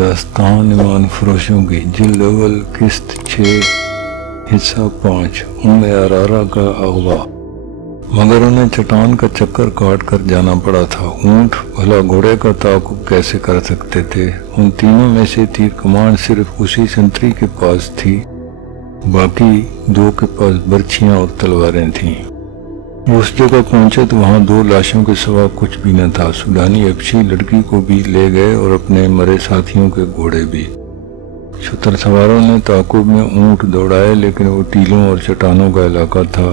داستان ایمان فروشوں کی جلد اول قسط 6 حصہ 5 ام ارارہ کا اغوا۔ مگر انہیں چٹان کا چکر کاٹ کر جانا پڑا تھا۔ اونٹ بھلا گھوڑے کا تعاقب کیسے کر سکتے تھے؟ ان تینوں میں سے تیر کمان صرف اسی سنتری کے پاس تھی، باقی دو کے پاس برچھیاں اور تلواریں تھیں۔ اس جگہ پہنچے تو وہاں 2 لاشوں کے سوا کچھ بھی نہ تھا۔ سودانی حبشی لڑکی کو بھی لے گئے اور اپنے مرے ساتھیوں کے گھوڑے بھی۔ شتر سواروں نے تعاقب میں اونٹ دوڑائے، لیکن وہ ٹیلوں اور چٹانوں کا علاقہ تھا،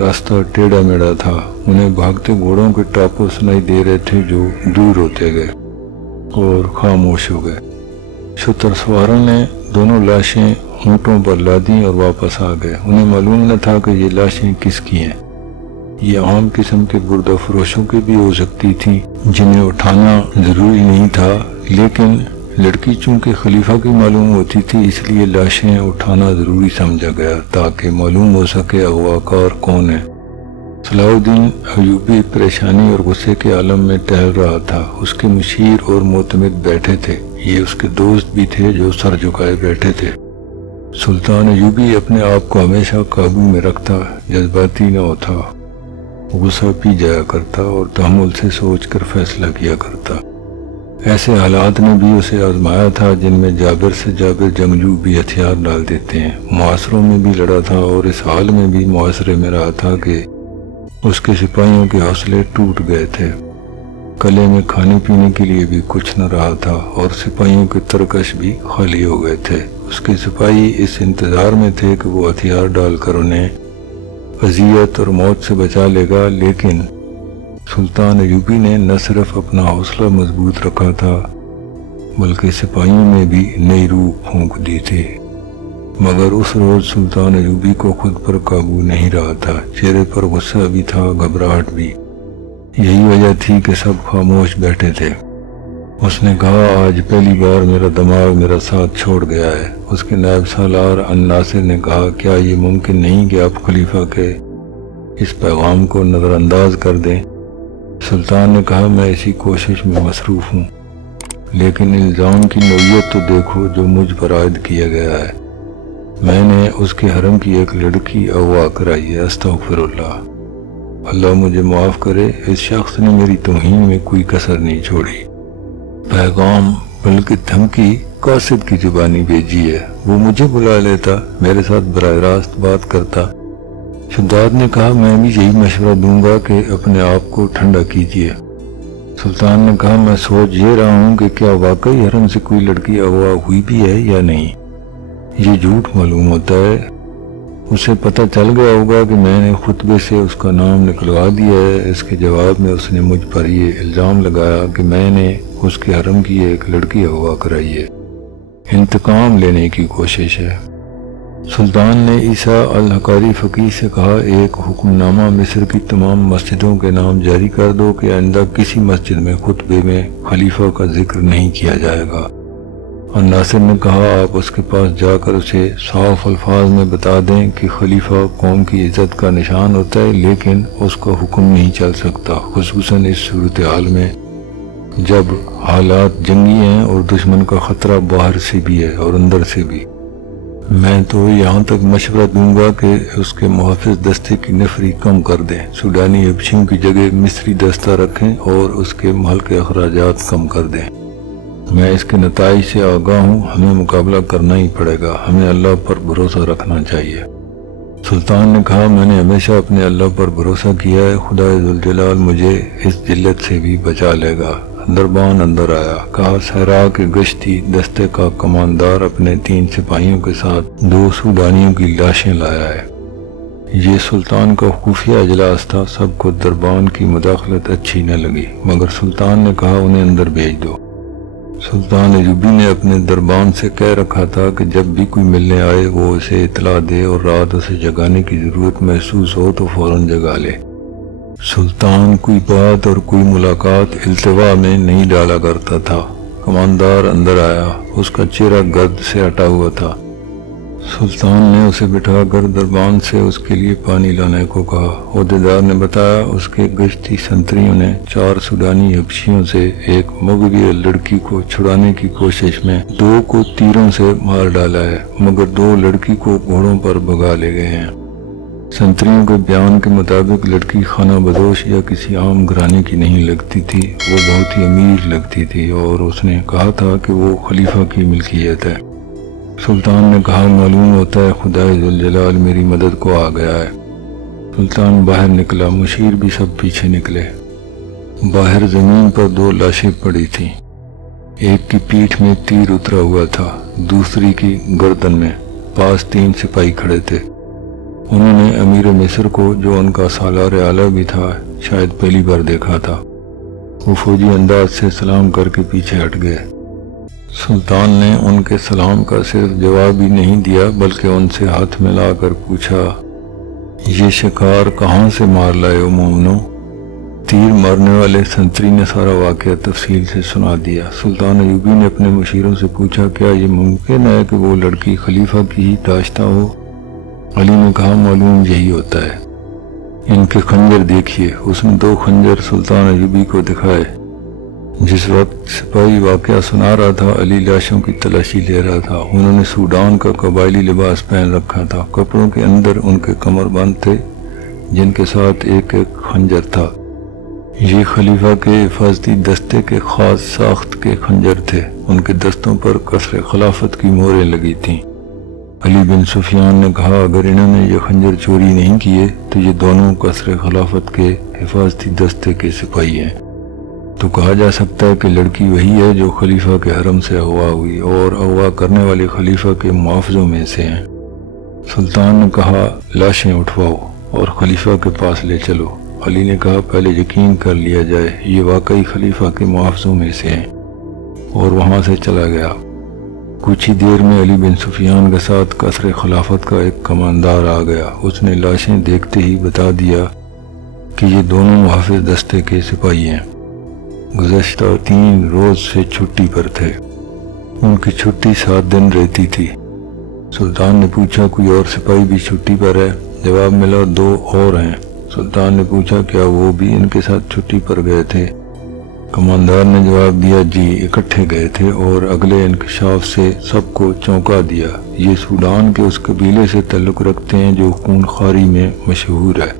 راستہ ٹیڑھا میڑھا تھا۔ انہیں بھاگتے گھوڑوں کے ٹاپو سنائی دے رہے تھے جو دور ہوتے گئے اور خاموش ہو گئے۔ شتر سواروں نے دونوں لاشیں اونٹوں پر لادیں اور واپس آ گئے۔ انہیں معلوم نہ تھا کہ یہ لاشیں کس کی ہیں۔ یہ عام قسم کے گردہ فروشوں کی بھی ہو سکتی تھیں جنہیں اٹھانا ضروری نہیں تھا، لیکن لڑکی چونکہ خلیفہ کی معلوم ہوتی تھی اس لیے لاشیں اٹھانا ضروری سمجھا گیا تاکہ معلوم ہو سکے اغواکار کون ہے۔ صلاح الدین ایوبی پریشانی اور غصے کے عالم میں ٹہل رہا تھا۔ اس کے مشیر اور معتمد بیٹھے تھے، یہ اس کے دوست بھی تھے جو سر جھکائے بیٹھے تھے۔ سلطان ایوبی اپنے آپ کو ہمیشہ قابو میں رکھتا، جذباتی نہ ہوتا، غصہ پی جایا کرتا اور تحمل سے سوچ کر فیصلہ کیا کرتا۔ ایسے حالات نے بھی اسے آزمایا تھا جن میں جابر سے جابر جنگجو بھی ہتھیار ڈال دیتے ہیں۔ معاصروں میں بھی لڑا تھا اور اس حال میں بھی معاشرے میں رہا تھا کہ اس کے سپاہیوں کے حوصلے ٹوٹ گئے تھے، قلعے میں کھانے پینے کے لیے بھی کچھ نہ رہا تھا اور سپاہیوں کے ترکش بھی خالی ہو گئے تھے۔ اس کے سپاہی اس انتظار میں تھے کہ وہ ہتھیار ڈال کر انہیں اذیت اور موت سے بچا لے گا، لیکن سلطان ایوبی نے نہ صرف اپنا حوصلہ مضبوط رکھا تھا بلکہ سپاہیوں میں بھی نئی روح پھونک دی تھی۔ مگر اس روز سلطان ایوبی کو خود پر قابو نہیں رہا تھا، چہرے پر غصہ بھی تھا، گھبراہٹ بھی۔ یہی وجہ تھی کہ سب خاموش بیٹھے تھے۔ اس نے کہا، آج پہلی بار میرا دماغ میرا ساتھ چھوڑ گیا ہے۔ اس کے نائب سالار الناصر نے کہا، کیا یہ ممکن نہیں کہ آپ خلیفہ کے اس پیغام کو نظر انداز کر دیں؟ سلطان نے کہا، میں اسی کوشش میں مصروف ہوں، لیکن الزام کی نوعیت تو دیکھو جو مجھ پر عائد کیا گیا ہے۔ میں نے اس کے حرم کی ایک لڑکی اغوا کرائی ہے، استغفر اللہ، اللہ مجھے معاف کرے، اس شخص نے میری توہین میں کوئی کسر نہیں چھوڑی۔ پیغام بلکہ دھمکی قاصد کی زبانی بھیجی ہے، وہ مجھے بلا لیتا، میرے ساتھ براہ راست بات کرتا۔ شداد نے کہا، میں بھی یہی مشورہ دوں گا کہ اپنے آپ کو ٹھنڈا کیجیے۔ سلطان نے کہا، میں سوچ یہ رہا ہوں کہ کیا واقعی حرم سے کوئی لڑکی اغوا ہوئی بھی ہے یا نہیں؟ یہ جھوٹ معلوم ہوتا ہے، اسے پتہ چل گیا ہوگا کہ میں نے خطبے سے اس کا نام نکلوا دیا ہے۔ اس کے جواب میں اس نے مجھ پر یہ الزام لگایا کہ میں نے اس کے حرم کی ایک لڑکی اغوا کرائی ہے، انتقام لینے کی کوشش ہے۔ سلطان نے عیسیٰ الحقاری فقیہ سے کہا، ایک حکم نامہ مصر کی تمام مسجدوں کے نام جاری کر دو کہ آئندہ کسی مسجد میں خطبے میں خلیفہ کا ذکر نہیں کیا جائے گا۔ اور ناصر نے کہا، آپ اس کے پاس جا کر اسے صاف الفاظ میں بتا دیں کہ خلیفہ قوم کی عزت کا نشان ہوتا ہے، لیکن اس کا حکم نہیں چل سکتا، خصوصاً اس صورتحال میں جب حالات جنگی ہیں اور دشمن کا خطرہ باہر سے بھی ہے اور اندر سے بھی۔ میں تو یہاں تک مشورہ دوں گا کہ اس کے محافظ دستے کی نفری کم کر دیں، سودانی حبشیوں کی جگہ مصری دستہ رکھیں اور اس کے محل کے اخراجات کم کر دیں۔ میں اس کے نتائج سے آگاہ ہوں، ہمیں مقابلہ کرنا ہی پڑے گا، ہمیں اللہ پر بھروسہ رکھنا چاہیے۔ سلطان نے کہا، میں نے ہمیشہ اپنے اللہ پر بھروسہ کیا ہے، خدا ذوالجلال مجھے اس ذلت سے بھی بچا لے گا۔ دربان اندر آیا، کہا، صحرا کے گشتی دستے کا کماندار اپنے 3 سپاہیوں کے ساتھ 2 سودانیوں کی لاشیں لایا ہے۔ یہ سلطان کا خفیہ اجلاس تھا، سب کو دربان کی مداخلت اچھی نہ لگی، مگر سلطان نے کہا، انہیں اندر بھیج دو۔ سلطان ایوبی نے اپنے دربان سے کہہ رکھا تھا کہ جب بھی کوئی ملنے آئے وہ اسے اطلاع دے اور رات اسے جگانے کی ضرورت محسوس ہو تو فوراً جگا لے۔ سلطان کوئی بات اور کوئی ملاقات التوا میں نہیں ڈالا کرتا تھا۔ کماندار اندر آیا، اس کا چہرہ گرد سے ہٹا ہوا تھا، سلطان نے اسے بٹھا کر دربان سے اس کے لیے پانی لانے کو کہا۔ عہدیدار نے بتایا اس کے گشتی سنتریوں نے 4 سوڈانی حبشیوں سے ایک مغوی لڑکی کو چھڑانے کی کوشش میں 2 کو تیروں سے مار ڈالا ہے، مگر 2 لڑکی کو گھوڑوں پر بھگا لے گئے ہیں۔ سنتریوں کے بیان کے مطابق لڑکی خانہ بدوش یا کسی عام گھرانے کی نہیں لگتی تھی، وہ بہت ہی امیر لگتی تھی اور اس نے کہا تھا کہ وہ خلیفہ کی ملکیت ہے۔ سلطان نے کہا معلوم ہوتا ہے خدائے ذوالجلال میری مدد کو آ گیا ہے۔ سلطان باہر نکلا، مشیر بھی سب پیچھے نکلے۔ باہر زمین پر 2 لاشیں پڑی تھیں، ایک کی پیٹھ میں تیر اترا ہوا تھا، دوسری کی گردن میں۔ پاس 3 سپاہی کھڑے تھے۔ انہوں نے امیر مصر کو، جو ان کا سالار اعلیٰ بھی تھا، شاید پہلی بار دیکھا تھا۔ وہ فوجی انداز سے سلام کر کے پیچھے ہٹ گئے۔ سلطان نے ان کے سلام کا صرف جواب ہی نہیں دیا بلکہ ان سے ہاتھ ملا کر پوچھا، یہ شکار کہاں سے مار لائے ہو مومنو؟ تیر مارنے والے سنتری نے سارا واقعہ تفصیل سے سنا دیا۔ سلطان ایوبی نے اپنے مشیروں سے پوچھا، کیا یہ ممکن ہے کہ وہ لڑکی خلیفہ کی ہی داشتہ ہو؟ علی نے کہا معلوم یہی ہوتا ہے۔ ان کے خنجر دیکھیے۔ اس نے 2 خنجر سلطان ایوبی کو دکھائے۔ جس وقت سپاہی واقعہ سنا رہا تھا علی لاشوں کی تلاشی لے رہا تھا۔ انہوں نے سوڈان کا قبائلی لباس پہن رکھا تھا، کپڑوں کے اندر ان کے کمر بند تھے جن کے ساتھ ایک خنجر تھا۔ یہ خلیفہ کے حفاظتی دستے کے خاص ساخت کے خنجر تھے، ان کے دستوں پر قصر خلافت کی مہریں لگی تھیں۔ علی بن سفیان نے کہا اگر انہوں نے یہ خنجر چوری نہیں کیے تو یہ دونوں قصر خلافت کے حفاظتی دستے کے سپاہی ہیں، تو کہا جا سکتا ہے کہ لڑکی وہی ہے جو خلیفہ کے حرم سے اغوا ہوئی اور اغوا کرنے والے خلیفہ کے محافظوں میں سے ہیں۔ سلطان نے کہا لاشیں اٹھواؤ اور خلیفہ کے پاس لے چلو۔ علی نے کہا پہلے یقین کر لیا جائے یہ واقعی خلیفہ کے محافظوں میں سے ہیں، اور وہاں سے چلا گیا۔ کچھ ہی دیر میں علی بن سفیان کے ساتھ قصر خلافت کا ایک کماندار آ گیا۔ اس نے لاشیں دیکھتے ہی بتا دیا کہ یہ دونوں محافظ دستے کے سپاہی ہیں، گزشتہ 3 روز سے چھٹی پر تھے۔ ان کی چھٹی 7 دن رہتی تھی۔ سلطان نے پوچھا کوئی اور سپاہی بھی چھٹی پر ہے؟ جواب ملا 2 اور ہیں۔ سلطان نے پوچھا کیا وہ بھی ان کے ساتھ چھٹی پر گئے تھے؟ کماندار نے جواب دیا جی، اکٹھے گئے تھے اور اگلے انکشاف سے سب کو چونکا دیا۔ یہ سوڈان کے اس قبیلے سے تعلق رکھتے ہیں جو خون خواری میں مشہور ہے۔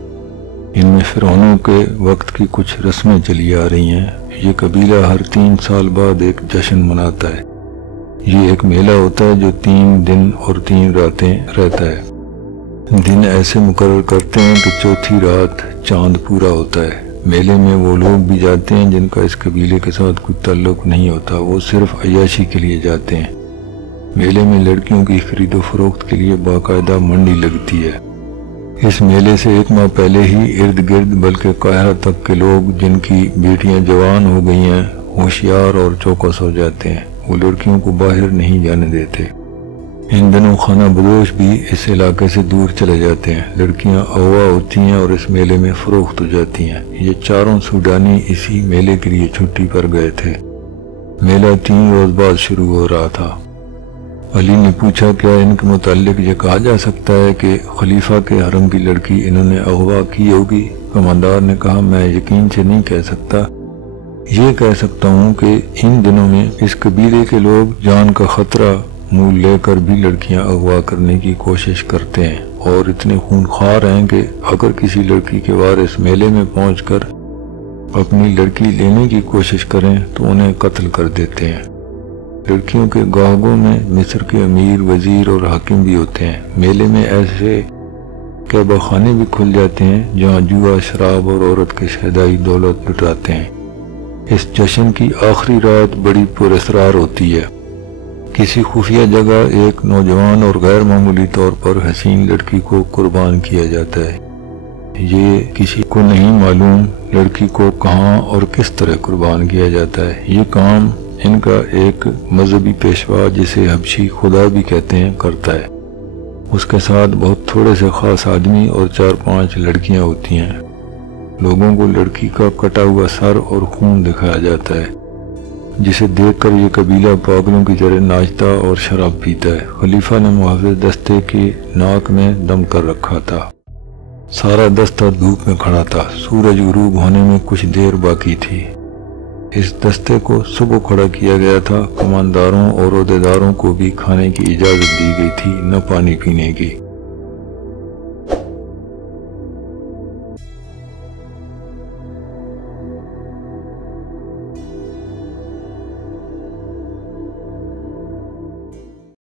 ان میں فرعونوں کے وقت کی کچھ رسمیں چلی آ رہی ہیں۔ یہ قبیلہ ہر 3 سال بعد ایک جشن مناتا ہے۔ یہ ایک میلہ ہوتا ہے جو 3 دن اور 3 راتیں رہتا ہے۔ دن ایسے مقرر کرتے ہیں کہ چوتھی رات چاند پورا ہوتا ہے۔ میلے میں وہ لوگ بھی جاتے ہیں جن کا اس قبیلے کے ساتھ کوئی تعلق نہیں ہوتا، وہ صرف عیاشی کے لیے جاتے ہیں۔ میلے میں لڑکیوں کی خرید و فروخت کے لیے باقاعدہ منڈی لگتی ہے۔ اس میلے سے 1 ماہ پہلے ہی ارد گرد بلکہ قاہرہ تک کے لوگ جن کی بیٹیاں جوان ہو گئی ہیں ہوشیار اور چوکس ہو جاتے ہیں، وہ لڑکیوں کو باہر نہیں جانے دیتے۔ ان دنوں خانہ بدوش بھی اس علاقے سے دور چلے جاتے ہیں، لڑکیاں اغوا ہوتی ہیں اور اس میلے میں فروخت ہو جاتی ہیں۔ یہ 4 سوڈانی اسی میلے کے لیے چھٹی پر گئے تھے۔ میلہ 3 روز بعد شروع ہو رہا تھا۔ علی نے پوچھا کیا ان کے متعلق یہ کہا جا سکتا ہے کہ خلیفہ کے حرم کی لڑکی انہوں نے اغوا کی ہوگی؟ کماندار نے کہا میں یقین سے نہیں کہہ سکتا، یہ کہہ سکتا ہوں کہ ان دنوں میں اس قبیلے کے لوگ جان کا خطرہ مول لے کر بھی لڑکیاں اغوا کرنے کی کوشش کرتے ہیں اور اتنے خونخوار ہیں کہ اگر کسی لڑکی کے وارث میلے میں پہنچ کر اپنی لڑکی لینے کی کوشش کریں تو انہیں قتل کر دیتے ہیں۔ لڑکیوں کے گاہکوں میں مصر کے امیر، وزیر اور حاکم بھی ہوتے ہیں۔ میلے میں ایسے کعبہ خانے بھی کھل جاتے ہیں جہاں جوا، شراب اور عورت کے شہدائی دولت لٹاتے ہیں۔ اس جشن کی آخری رات بڑی پراسرار ہوتی ہے۔ کسی خفیہ جگہ ایک نوجوان اور غیر معمولی طور پر حسین لڑکی کو قربان کیا جاتا ہے۔ یہ کسی کو نہیں معلوم لڑکی کو کہاں اور کس طرح قربان کیا جاتا ہے۔ یہ کام ان کا ایک مذہبی پیشوا جسے حبشی خدا بھی کہتے ہیں کرتا ہے۔ اس کے ساتھ بہت تھوڑے سے خاص آدمی اور 4-5 لڑکیاں ہوتی ہیں۔ لوگوں کو لڑکی کا کٹا ہوا سر اور خون دکھایا جاتا ہے۔ جسے دیکھ کر یہ قبیلہ پاگلوں کی طرح ناچتا اور شراب پیتا ہے۔ خلیفہ نے محافظ دستے کی ناک میں دم کر رکھا تھا۔ سارا دستہ دھوپ میں کھڑا تھا۔ سورج غروب ہونے میں کچھ دیر باقی تھی۔ اس دستے کو صبح کھڑا کیا گیا تھا۔ کمانداروں اور عہدیداروں کو بھی کھانے کی اجازت دی گئی تھی، نہ پانی پینے کی۔